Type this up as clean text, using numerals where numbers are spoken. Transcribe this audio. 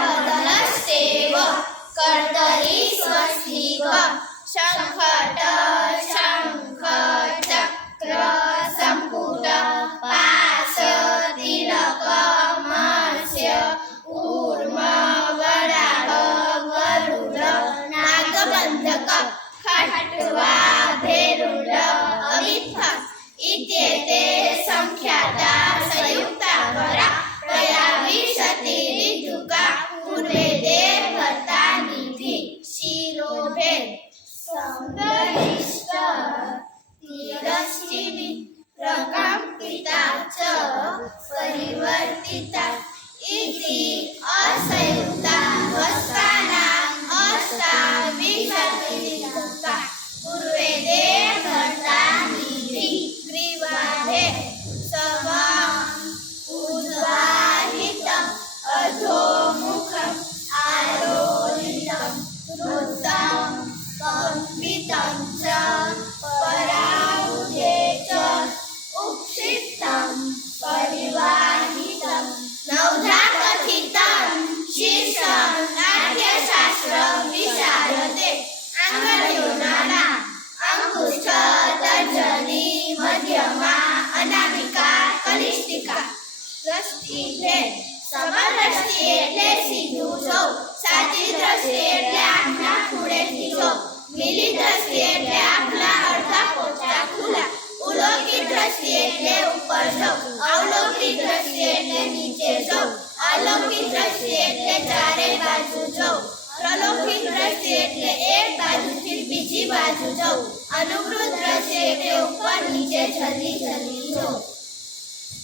बदलस्तेव कर्तरि स्वस्तिक शंखट शंख चक्र संपुट पाश तिलक मत्स्य ऊर्म वराह गरुड नागबंधक खट्वा भेरुड अवित्थ इत्येते संख्याता संयुक्ताक्षरा तया विशति ऋतुका पूर्वे देवता निधि शिरोभेद सौंदर्यिष्ट तिरश्चिनि प्रकम्पिता च परिवर्तिता इति असंयुक्ता वस्तानाम् अष्टाविंशति ऋतुका पूर्वे देवता निधि ग्रीवाधे समम् उद्वाहितम् अधोमुखम् आरोहितम् धृतम् कंपितं च परावुधे च उक्षिप्तं परिवाहितं नवधा कथितं शीर्षं नाट्यशास्त्र विशारदे आंगल्योनाना अंगुष्ठ तर्जनी मध्यमा अनामिका कनिष्ठिका દ્રષ્ટિ ભેદ સમર દ્રષ્ટિ એટલે સીધું જોવું સાચી દ્રષ્ટિ એટલે આંખના ખૂણેથી જોવું મિલી દ્રષ્ટિ એટલે આંખના અડધા પોચા ખુલ્લા ઉલૌકિક દ્રષ્ટિ એટલે ઉપર જોવું અવલૌકિક દ્રષ્ટિ એટલે નીચે જોવું अलौकिक दृष्टि એટલે ચારે બાજુ જોવું પ્રલૌકિક દ્રષ્ટિ એટલે એક બાજુથી બીજી બાજુ જોવું અનુકૃત દ્રષ્ટિ એટલે ઉપર